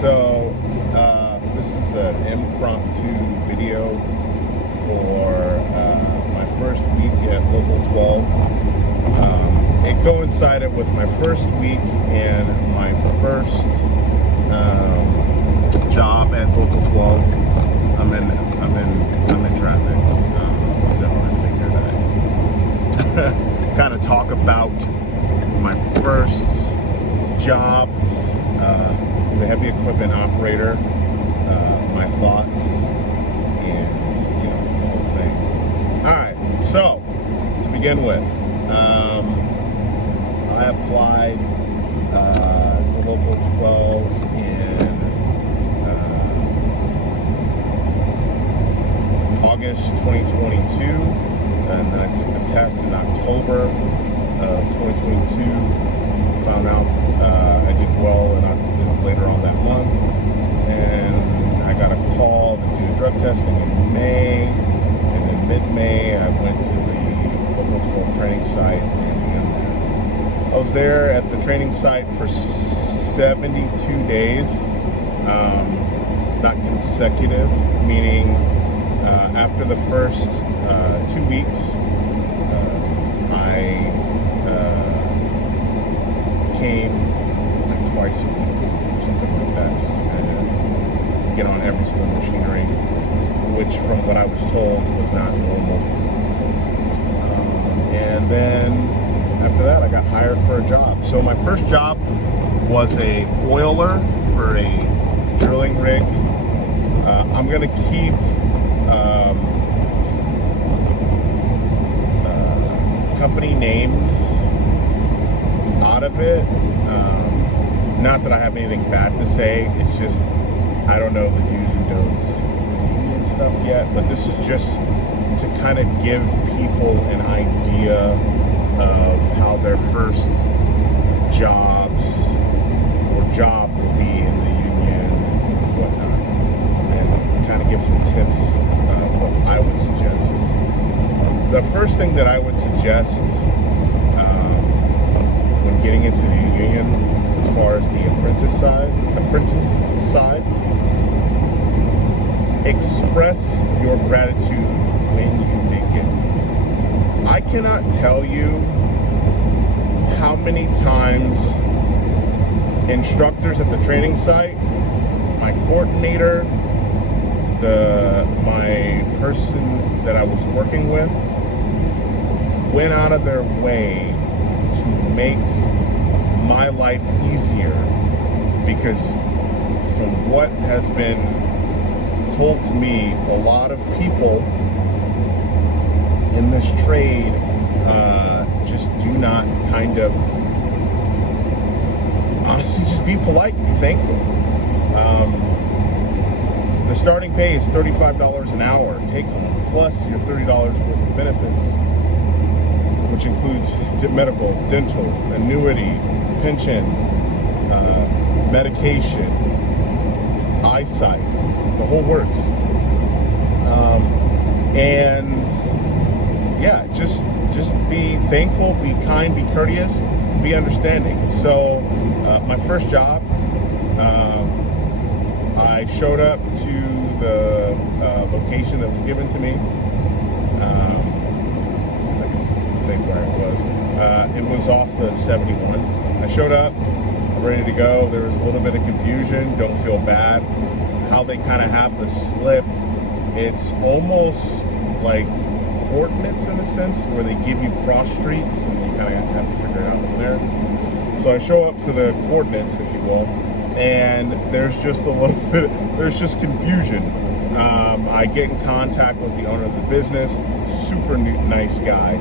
So this is an impromptu video for my first week at Local 12. It coincided with my first week and my first job at Local 12. I'm in traffic, so I figured I'd kind of talk about my first job as a heavy equipment operator, my thoughts, and the whole thing. All right, so to begin with, I applied to Local 12 in August 2022, and then I took the test in October of 2022. Found out I did well later on that month, and I got a call to do drug testing in May, and then mid-May I went to the Local 12 training site and began there. I was there at the training site for 72 days, not consecutive, meaning after the first 2 weeks, I came like twice a week or something like that, just to kind of get on every single machinery, which from what I was told was not normal. And then after that, I got hired for a job. So my first job was a oiler for a drilling rig. I'm gonna keep company names out of it. Not that I have anything bad to say, it's just I don't know the do's and don'ts and stuff yet, but this is just to kind of give people an idea of how their first job will be in the union and whatnot, and kind of give some tips what I would suggest. The first thing that I would suggest when getting into the union, as far as the apprentice side, express your gratitude when you make it. I cannot tell you how many times instructors at the training site, my coordinator, my person that I was working with, went out of their way to make my life easier, because from what has been told to me, a lot of people in this trade just do not kind of honestly just be polite and be thankful. The starting pay is $35 an hour take home, plus your $30 worth of benefits, which includes medical, dental, annuity, pension, medication, eyesight, the whole works. And yeah, just be thankful, be kind, be courteous, be understanding. So my first job, I showed up to the location that was given to me. Because I can say where it was off the 71. I showed up, ready to go. There was a little bit of confusion. Don't feel bad. How they kind of have the slip, it's almost like coordinates in a sense, where they give you cross streets and you kind of have to figure it out from there. So I show up to the coordinates, if you will, and there's just a little bit, there's just confusion. I get in contact with the owner of the business, super nice guy.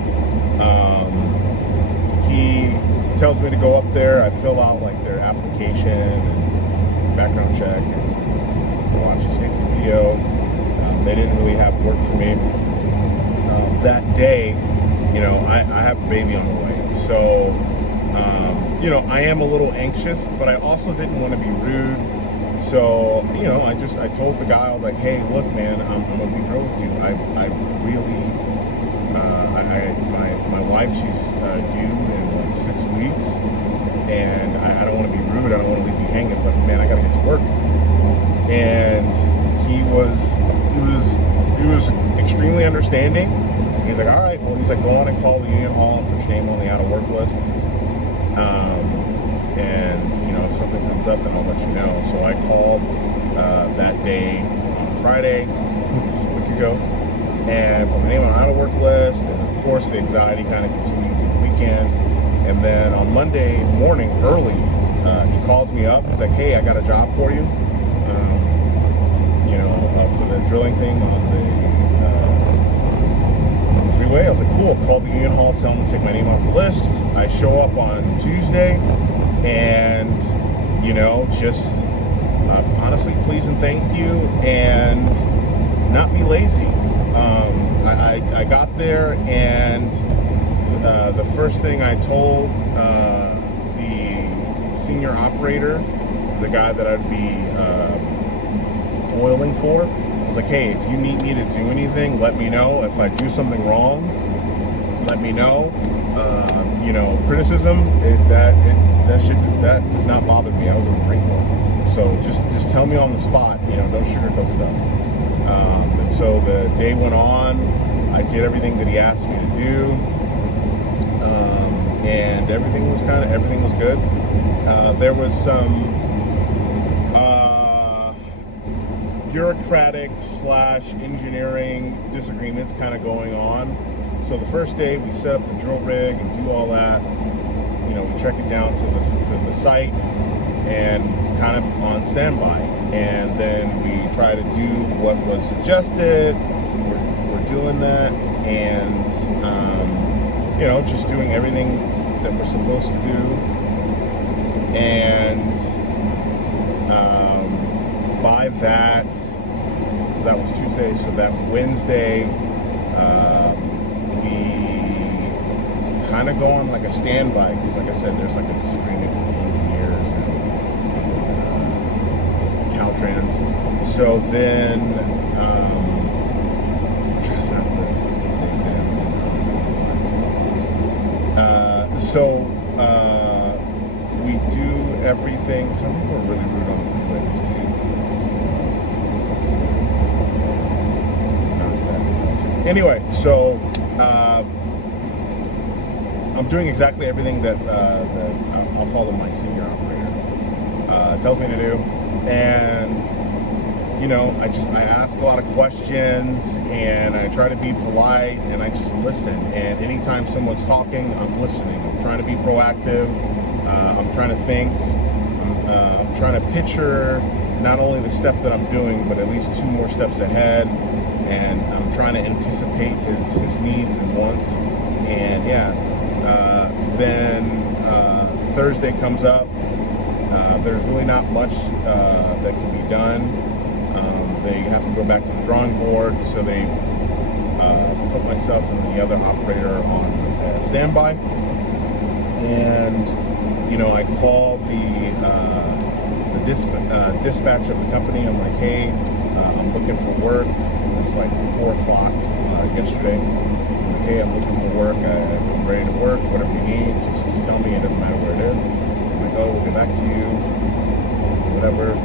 He tells me to go up there. I fill out like their application and background check and watch a safety video. They didn't really have work for me that day. I have a baby on the way, so I am a little anxious, but I also didn't want to be rude. So I told the guy, I was like, hey, look, man, I'm gonna be real with you. I really my wife, she's due in like 6 weeks, and I don't want to be rude. I don't want to leave you hanging, but man, I gotta get to work. understanding. He's like, all right, well, he's like, go on and call the union hall and put your name on the out of work list. And if something comes up, then I'll let you know. So I called that day on Friday, which was a week ago, and put my name on the out of work list. And of course, the anxiety kind of continued through the weekend. And then on Monday morning, early, he calls me up. He's like, hey, I got a job for you. For the drilling thing on the freeway. I was like, cool. Call the union hall, tell them to take my name off the list. I show up on Tuesday, and just honestly, please and thank you, and not be lazy. I got there, and the first thing I told the senior operator, the guy that I'd be oiling for, I was like, hey, if you need me to do anything, let me know. If I do something wrong, let me know. Criticism, that does not bother me. I was in the Marine Corps, so just tell me on the spot. Don't sugarcoat stuff. And so the day went on. I did everything that he asked me to do, and everything was good. There was some bureaucratic / engineering disagreements kind of going on. So the first day we set up the drill rig and do all that. We check it down to the site and kind of on standby. And then we try to do what was suggested. We're doing that, and just doing everything that we're supposed to do. And by that, so that was Tuesday. So that Wednesday, we kind of go on like a standby, because like I said, there's like a disagreement with the engineers and Caltrans. So then, I'm trying not to say that. We do everything. Some people are really rude on the freeways too. Anyway, so I'm doing exactly everything that I'll call him my senior operator tells me to do, and I ask a lot of questions, and I try to be polite, and I just listen. And anytime someone's talking, I'm listening. I'm trying to be proactive. I'm trying to think. I'm trying to picture not only the step that I'm doing, but at least 2 more steps ahead. And I'm trying to anticipate his needs and wants. And then Thursday comes up. There's really not much that can be done. They have to go back to the drawing board, so they put myself and the other operator on standby. And I call the dispatch of the company. I'm like, hey, I'm looking for work. It's like 4 o'clock yesterday. I'm like, hey, I'm looking for work. I'm ready to work. Whatever you need, just tell me. It doesn't matter where it is. I'm like, oh, we'll get back to you. Whatever.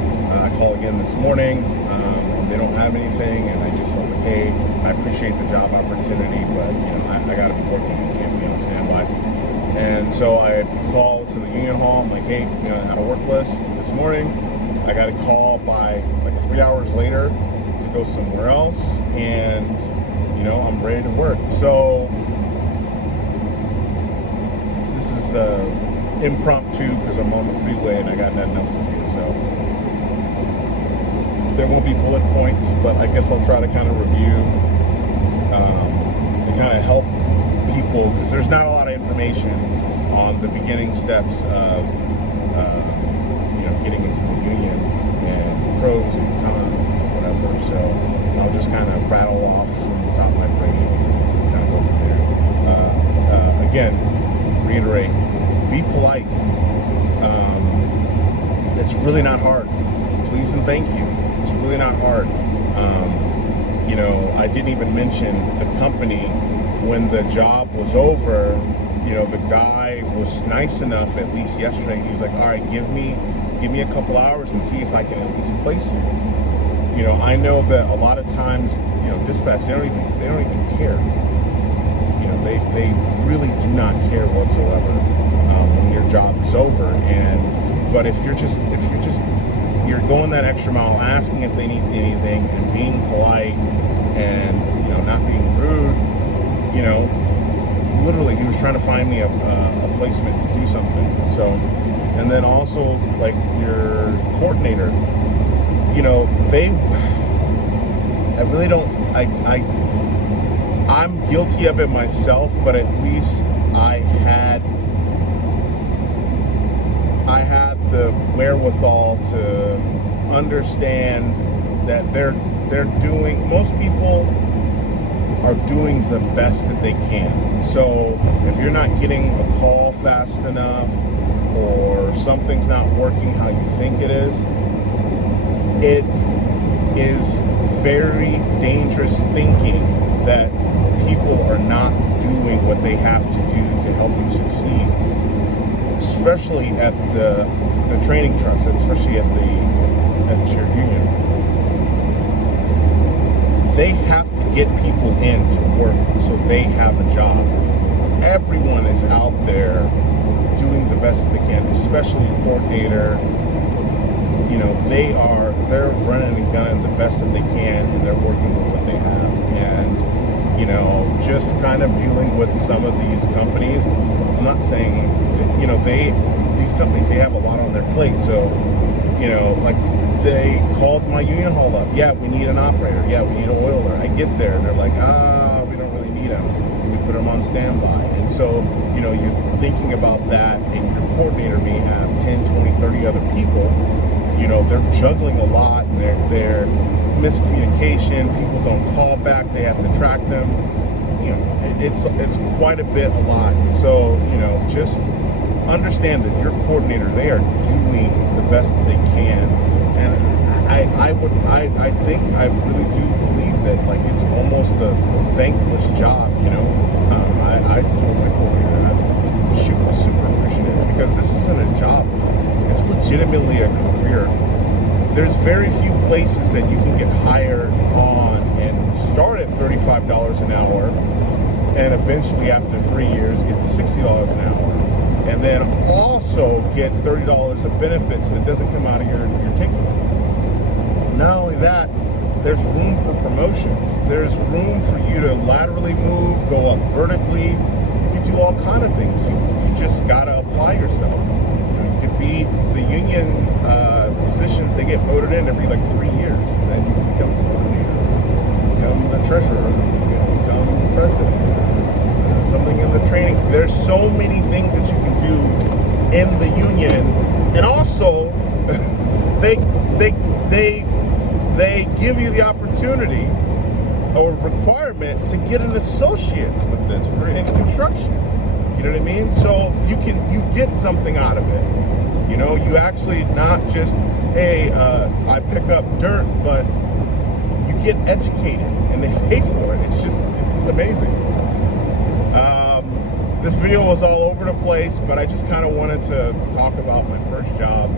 I call again this morning, and they don't have anything. And I just like, hey, I appreciate the job opportunity, but I got to be working. You can't be on standby. And so I call to the union hall. I'm like, hey, out of work list this morning. I got a call by like 3 hours later to go somewhere else, and I'm ready to work. So this is impromptu because I'm on the freeway and I got nothing else to do. So there won't be bullet points, but I guess I'll try to kind of review to kind of help people, because there's not a lot of information on the beginning steps of getting into the union, and pros and cons and whatever. So I'll just kind of rattle off from the top of my brain and kind of go from there. Again, reiterate, be polite. It's really not hard. Please and thank you. It's really not hard. I didn't even mention the company. When the job was over, the guy was nice enough, at least yesterday, he was like, all right, give me a couple hours and see if I can at least place you. I know that a lot of times, dispatch, they don't even care. They really do not care whatsoever when your job is over. But if you're going that extra mile, asking if they need anything and being polite and not being rude, literally he was trying to find me a placement to do something. So, and then also like your coordinator, I really don't. I'm guilty of it myself, but at least I had the wherewithal to understand that most people are doing the best that they can. So if you're not getting a call fast enough, or something's not working how you think it is very dangerous thinking that people are not doing what they have to do to help you succeed, especially at the training trust, especially at your union. They have to get people in to work so they have a job. Everyone is out there doing the best that they can, especially a coordinator. They're running and gunning the best that they can, and they're working with what they have. And just kind of dealing with some of these companies. I'm not saying these companies, they have a lot on their plate. So like they called my union hall up. Yeah, we need an operator. Yeah, we need an oiler. I get there and they're like, we don't really need them. And we put them on standby. And so you're thinking about that, and your coordinator may have 10, 20, 30 other people. They're juggling a lot, and they're miscommunication. People don't call back. They have to track them. It's quite a lot. So just understand that your coordinator, they are doing the best that they can. And I really do believe that it's almost a thankless job. I told my coordinator I'm super appreciative, because this isn't a job. It's legitimately a career. There's very few places that you can get hired on and start at $35 an hour, and eventually after 3 years get to $60 an hour, and then also get $30 of benefits that doesn't come out of your ticket. Not only that, there's room for promotions. There's room for you to laterally move, go up vertically. You can do all kind of things. You just gotta apply yourself. You could be the union positions, they get voted in every 3 years, and then you can become a coordinator, become the treasurer, you can become the president, something in the training. There's so many things that you can do in the union, and also they give you the opportunity or requirement to get an associate's with this for in construction. You know what I mean? So you get something out of it. You actually not just, hey, I pick up dirt, but you get educated and they pay for it. It's amazing. This video was all over the place, but I just kind of wanted to talk about my first job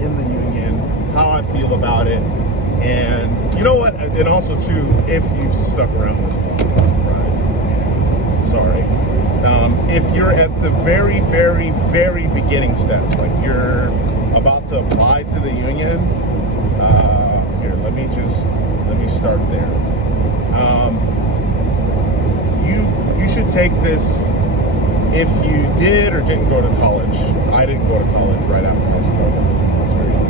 in the union, how I feel about it. And you know what? And also too, if you've stuck around this long, I'm surprised. And sorry. If you're at the very, very, very beginning steps, like you're about to apply to the union, here, let me start there. You should take this if you did or didn't go to college. I didn't go to college right after high school. I was very young.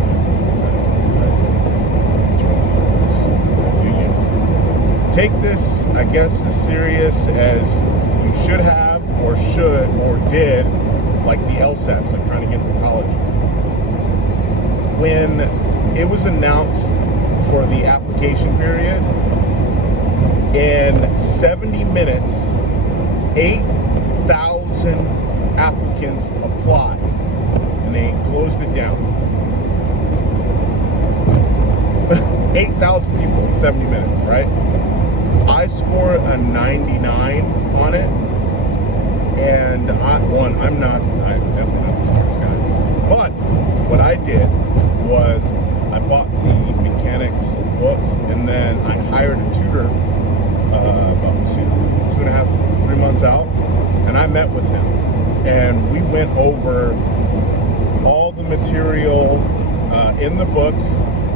Take this, I guess, as serious as you should have, or should, or did, like the LSATs. I'm trying to get into college. When it was announced for the application period, in 70 minutes, 8,000 applicants applied, and they closed it down. 8,000 people in 70 minutes, right? I scored a 99 on it, and I'm definitely not the smartest guy. But what I did was I bought the mechanics book, and then I hired a tutor about 2.5, 3 months out, and I met with him, and we went over all the material in the book.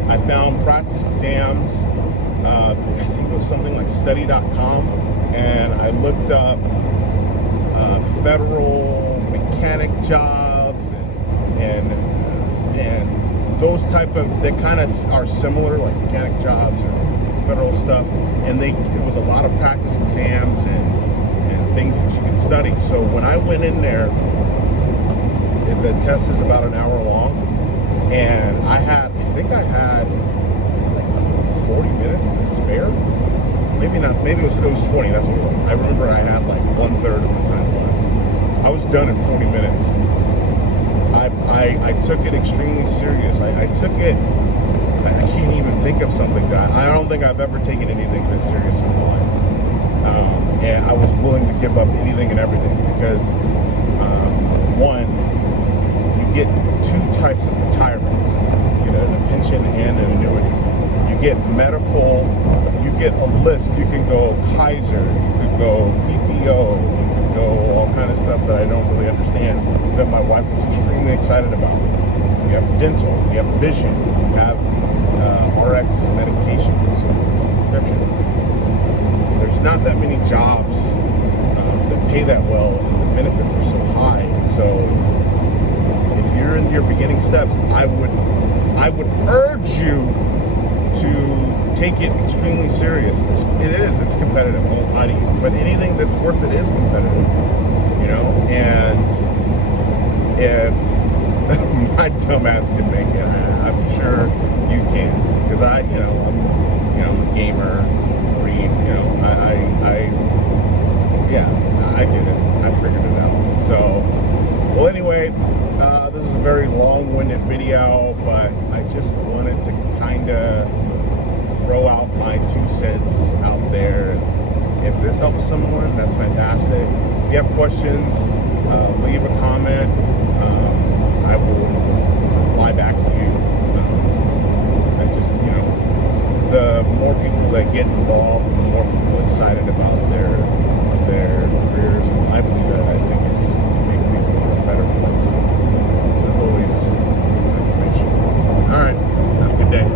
I found practice exams. I think it was something like study.com, and I looked up federal mechanic jobs and those type of, that kind of are similar, like mechanic jobs or federal stuff, and it was a lot of practice exams and things that you can study. So when I went in there, the test is about an hour long, and I think I had like 40 minutes to spare. Maybe not, maybe it was 20, that's what it was. I remember I had like 1/3 of the time left. I was done in 40 minutes. I took it extremely serious. I took it, I can't even think of something that, I don't think I've ever taken anything this serious in my life. And I was willing to give up anything and everything because, one, you get 2 types of retirements. You get a pension and an annuity. You get medical, you get a list. You can go Kaiser, you could go PPO, you could go all kind of stuff that I don't really understand, that my wife was extremely excited about. You have dental, you have vision, you have RX medication, so it's a prescription. There's not that many jobs that pay that well, and the benefits are so high. So if you're in your beginning steps, I would urge you to take it extremely serious. It's competitive, I won't lie to you, but anything that's worth it is competitive, you know. And if my dumbass can make it, I'm sure you can, because I'm a gamer, read, I did it. I figured it out. So, well, anyway, this is a very long-winded video, but I just wanted to kind of throw out my 2 cents out there. If this helps someone, that's fantastic. If you have questions, leave a comment. I will reply back to you. And just, the more people that get involved, the more people excited about their careers and livelihood, I think it just makes things a better place. There's always good information. All right, have a good day.